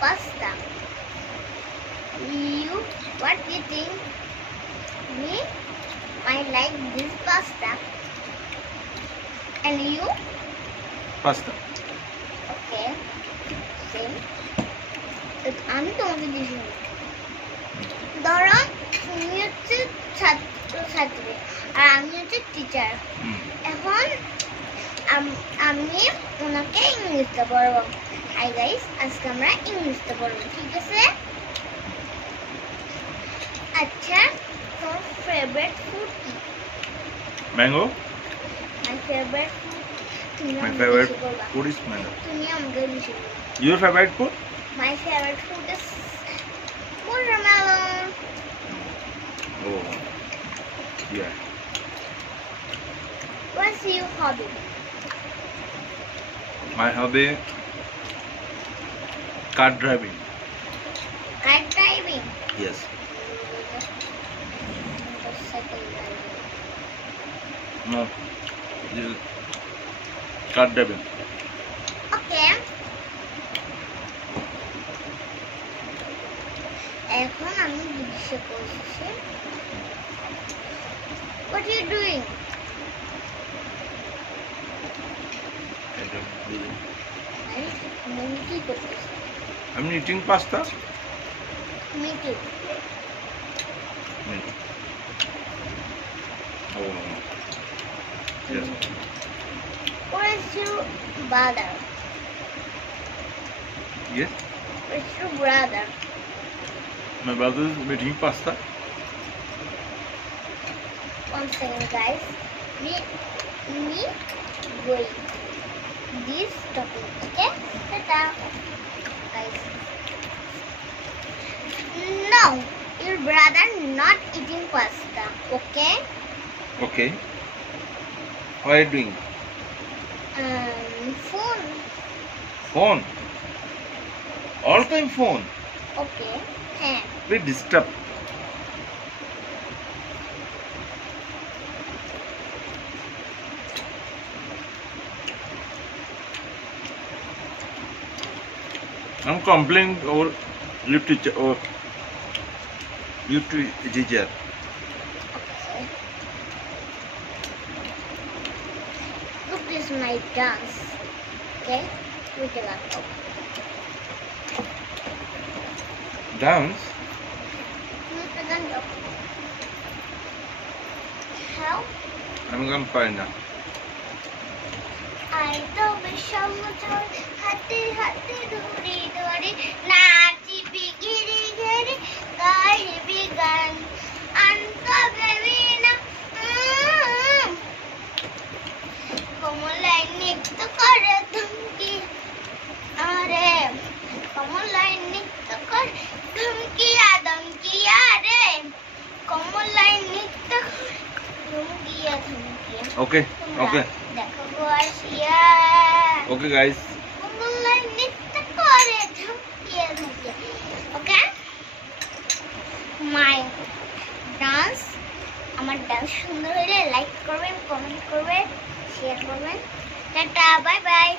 pasta. You, what do you think? Me, I like this pasta. And you? Pasta. Okay. Same. আমি তোমাকে দিয়েছি ধরো তুমি হচ্ছে ছাত্রছাত্রী আর আমি হচ্ছে টিচার এখন আমি ওনাকে ইংলিশটা পড়াবো হাই গাইস আজকে আমরা ইংলিশটা পড়বো ঠিক আছে আচ্ছা তোমার ফেভারিট ফুড কি Mango. My favourite food My favorite food is mango. তুমি আমাকে বেশি বলো Your favorite food? My favorite food is watermelon. Oh, yeah. What's your hobby? My hobby, car driving. Car driving. Yes. Motorcycle driving. No. Yes. Car driving. Okay. এখন আমি জিজ্ঞাসা করছি What are you doing? I don't know. আমি কি করতেছি I'm eating pasta. Me too. Oh. Yes. Where is your brother? Yes. Where is your brother? My brother is eating pasta. One second, guys. Me going this topic. Okay, ta-ta, guys. No, your brother not eating pasta. Okay. Okay. What are you doing? Phone. Phone. All time phone. Okay. Hey. We disturb. I'm complaining over you teacher or you teacher. Okay. Look, this is my dance. Okay. With the laptop. Dance. How? I'm gonna find out. I don't be sure হাতে হাতে ধরে ধরে নাচিবি গিরি ঘেরে গাইবি গান আনকা ভেবি না কমলাই নৃত্য করে ধমকি আরে কমলাই নৃত্য করে ধমকিয়া ধমকিয়া রে কমলাই নৃত্য করে ধমকিয়া ধমকিয়া Okay. Okay. দেখো গো আসিয়া Okay, guys. কমলাই নৃত্য করে ধমকিয়া ধমকিয়া ওকে মাই ডান্স আমার ডান্স সুন্দর হলে লাইক করবেন কমেন্ট করবেন শেয়ার করবেন টাটা বাই বাই